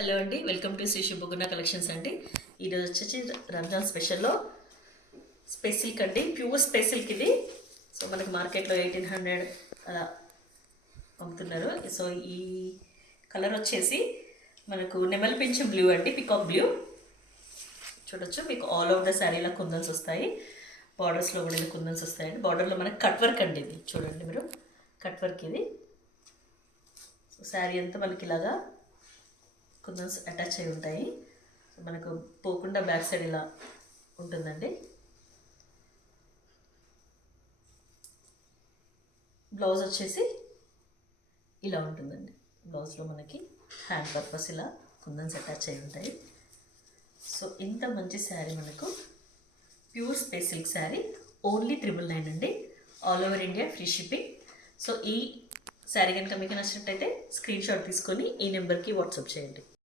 Hello అండి, welcome to Shri శుభగుణ collections అండి. ఈరోజు వచ్చేసి రంజాన్ స్పెషల్లో స్పేస్ సిల్క్ అండి, ప్యూర్ స్పేస్ సిల్క్ ఇది. సో మనకి మార్కెట్లో 1800 అలా అమ్ముతున్నారు. సో ఈ కలర్ వచ్చేసి మనకు నెమల్ పింఛం బ్లూ అండి, పికాక్ బ్లూ. చూడొచ్చు, మీకు ఆల్ ఓవర్ ద శారీలో కుందన్స్ వస్తాయి, బార్డర్స్లో కూడా ఇలా కుందన్స్ వస్తాయండి. బార్డర్లో మనకి కట్ వర్క్ అండి, ఇది చూడండి మీరు, కట్ వర్క్ ఇది. సో శారీ అంతా మనకి ఇలాగా కుందన్స్ అటాచ్ అయి ఉంటాయి. మనకు పోకుండా బ్యాక్ సైడ్ ఇలా ఉంటుందండి. బ్లౌజ్ వచ్చేసి ఇలా ఉంటుందండి. బ్లౌజ్లో మనకి హ్యాండ్ పర్పస్ ఇలా కుందన్స్ అటాచ్ అయి ఉంటాయి. సో ఇంత మంచి శారీ మనకు pure space silk sari, only 999 అండి. All over India free shipping. So ఈ శారీ కనుక మీకు నచ్చినట్టయితే స్క్రీన్ షాట్ తీసుకొని ఈ నెంబర్కి వాట్సాప్ చేయండి.